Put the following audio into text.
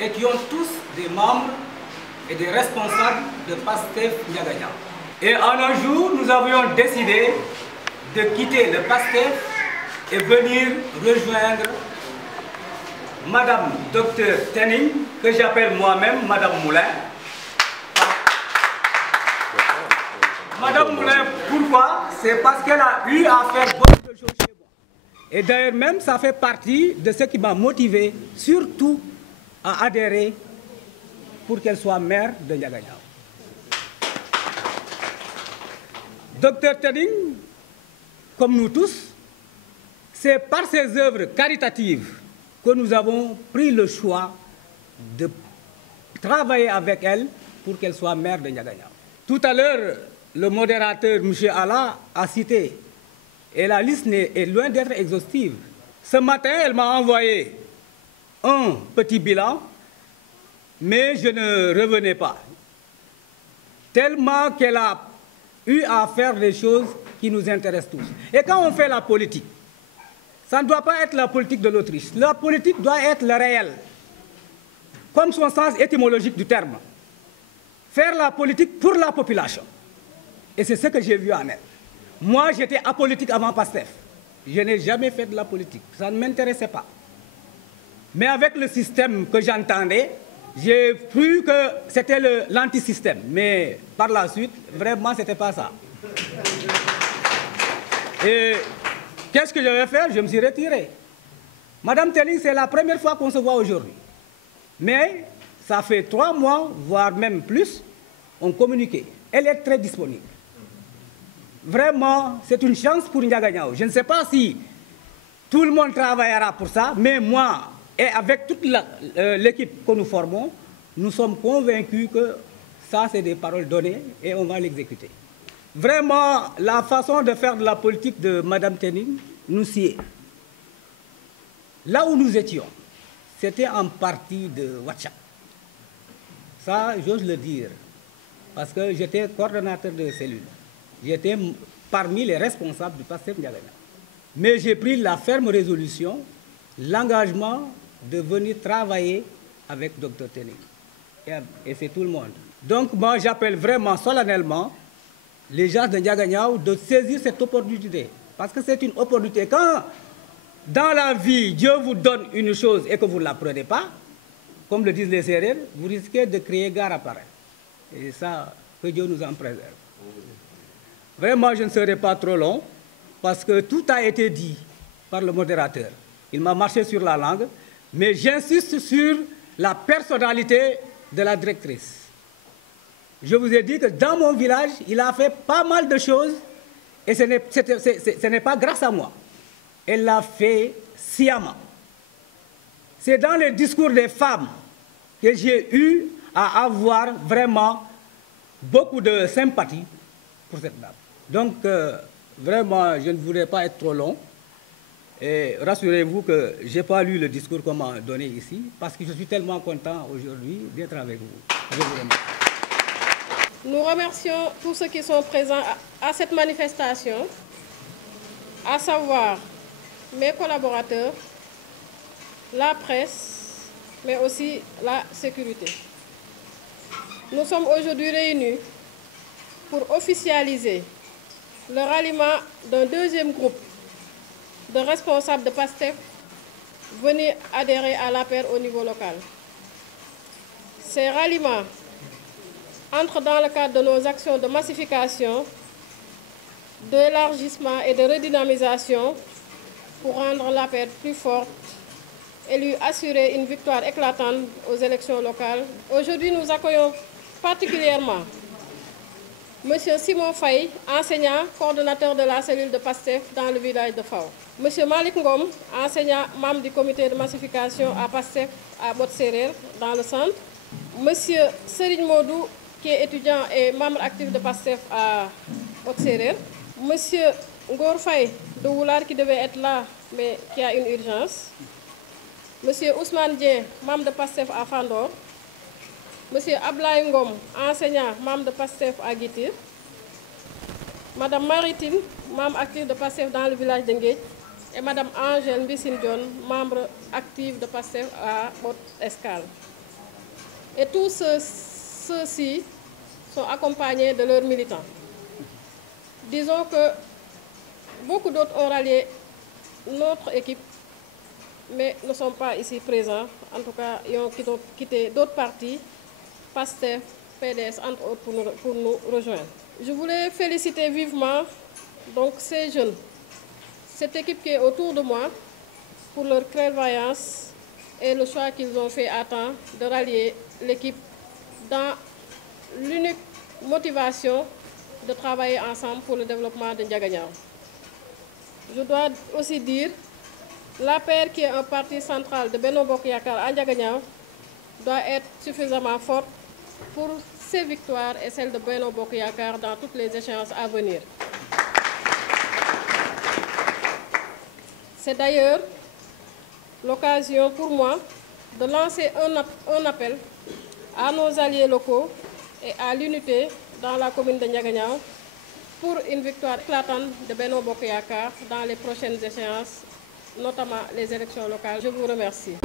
étions tous des membres et des responsables de PASTEF Ndiaganiao. Et en un jour, nous avions décidé de quitter le PASTEF et venir rejoindre Madame Dr Tening, que j'appelle moi-même Madame Moulin. Madame Moulin, pourquoi? C'est parce qu'elle a eu à faire beaucoup de choses chez moi. Et d'ailleurs même, ça fait partie de ce qui m'a motivé, surtout à adhérer pour qu'elle soit maire de Ndiaganiao. Dr Tening, comme nous tous, c'est par ses œuvres caritatives que nous avons pris le choix de travailler avec elle pour qu'elle soit maire de Ndiaganiao. Tout à l'heure, le modérateur, M. Allah, a cité, et la liste est loin d'être exhaustive. Ce matin, elle m'a envoyé un petit bilan, mais je ne revenais pas. Tellement qu'elle a eu à faire des choses qui nous intéressent tous. Et quand on fait la politique, ça ne doit pas être la politique de l'Autriche. La politique doit être le réel, comme son sens étymologique du terme. Faire la politique pour la population. Et c'est ce que j'ai vu en elle. Moi, j'étais apolitique avant PASTEF. Je n'ai jamais fait de la politique. Ça ne m'intéressait pas. Mais avec le système que j'entendais, j'ai cru que c'était l'antisystème. Mais par la suite, vraiment, ce n'était pas ça. Et qu'est-ce que je vais faire? Je me suis retiré. Madame Tening, c'est la première fois qu'on se voit aujourd'hui. Mais ça fait 3 mois, voire même plus, on communiquait. Elle est très disponible. Vraiment, c'est une chance pour Ndiaganiao. Je ne sais pas si tout le monde travaillera pour ça, mais moi, et avec toute l'équipe que nous formons, nous sommes convaincus que ça, c'est des paroles données et on va l'exécuter. Vraiment, la façon de faire de la politique de Mme Tening nous sied. Là où nous étions, c'était en partie de WhatsApp. Ça, j'ose le dire, parce que j'étais coordonnateur de cellule. J'étais parmi les responsables du PASTEF Ndiaganiao. Mais j'ai pris la ferme résolution, l'engagement de venir travailler avec Dr Tening. Et c'est tout le monde. Donc moi, j'appelle vraiment solennellement les gens de Ndiaganiao de saisir cette opportunité. Parce que c'est une opportunité. Quand dans la vie, Dieu vous donne une chose et que vous ne la prenez pas, comme le disent les Sérères, vous risquez de créer gare à pareil. Et ça, que Dieu nous en préserve. Vraiment, je ne serai pas trop long, parce que tout a été dit par le modérateur. Il m'a marché sur la langue, mais j'insiste sur la personnalité de la directrice. Je vous ai dit que dans mon village, il a fait pas mal de choses, et ce n'est pas grâce à moi. Elle l'a fait sciemment. C'est dans les discours des femmes que j'ai eu à avoir vraiment beaucoup de sympathie pour cette dame. Donc, vraiment, je ne voudrais pas être trop long. Et rassurez-vous que je n'ai pas lu le discours qu'on m'a donné ici, parce que je suis tellement content aujourd'hui d'être avec vous. Je vous remercie. Nous remercions tous ceux qui sont présents à cette manifestation, à savoir mes collaborateurs, la presse, mais aussi la sécurité. Nous sommes aujourd'hui réunis pour officialiser le ralliement d'un deuxième groupe de responsables de PASTEF venus adhérer à l'APR au niveau local. Ces ralliements entrent dans le cadre de nos actions de massification, d'élargissement et de redynamisation pour rendre l'APR plus forte et lui assurer une victoire éclatante aux élections locales. Aujourd'hui, nous accueillons particulièrement M. Simon Faye, enseignant, coordonnateur de la cellule de PASTEF dans le village de Fao. M. Malik Ngom, enseignant, membre du comité de massification à PASTEF à Bot-Serer, dans le centre. M. Serigne Modou, qui est étudiant et membre actif de PASTEF à Bot-Serer. M. Ngor Faye de Woular, qui devait être là, mais qui a une urgence. M. Ousmane Dieng, membre de PASTEF à Fandor. M. Ablaye Ngom, enseignant, membre de PASTEF à Guitir. Mme Maritine, membre active de PASTEF dans le village d'Enguej. Et Mme Angèle Mbissine John, membre active de PASTEF à Haute-Escale. Et tous ceux-ci sont accompagnés de leurs militants. Disons que beaucoup d'autres ont rallié notre équipe, mais ne sont pas ici présents. En tout cas, ils ont quitté d'autres partis, PASTEF, PDS, entre autres, pour nous rejoindre. Je voulais féliciter vivement donc, ces jeunes, cette équipe qui est autour de moi, pour leur clairvoyance et le choix qu'ils ont fait à temps de rallier l'équipe dans l'unique motivation de travailler ensemble pour le développement de Ndiaganiao. Je dois aussi dire, l'APR, qui est un parti central de Benno Bokk Yakaar à Ndiaganiao, doit être suffisamment forte pour ses victoires et celles de Benno Bokk Yakaar dans toutes les échéances à venir. C'est d'ailleurs l'occasion pour moi de lancer un appel à nos alliés locaux et à l'unité dans la commune de Ndiaganiao pour une victoire éclatante de Benno Bokk Yakaar dans les prochaines échéances, notamment les élections locales. Je vous remercie.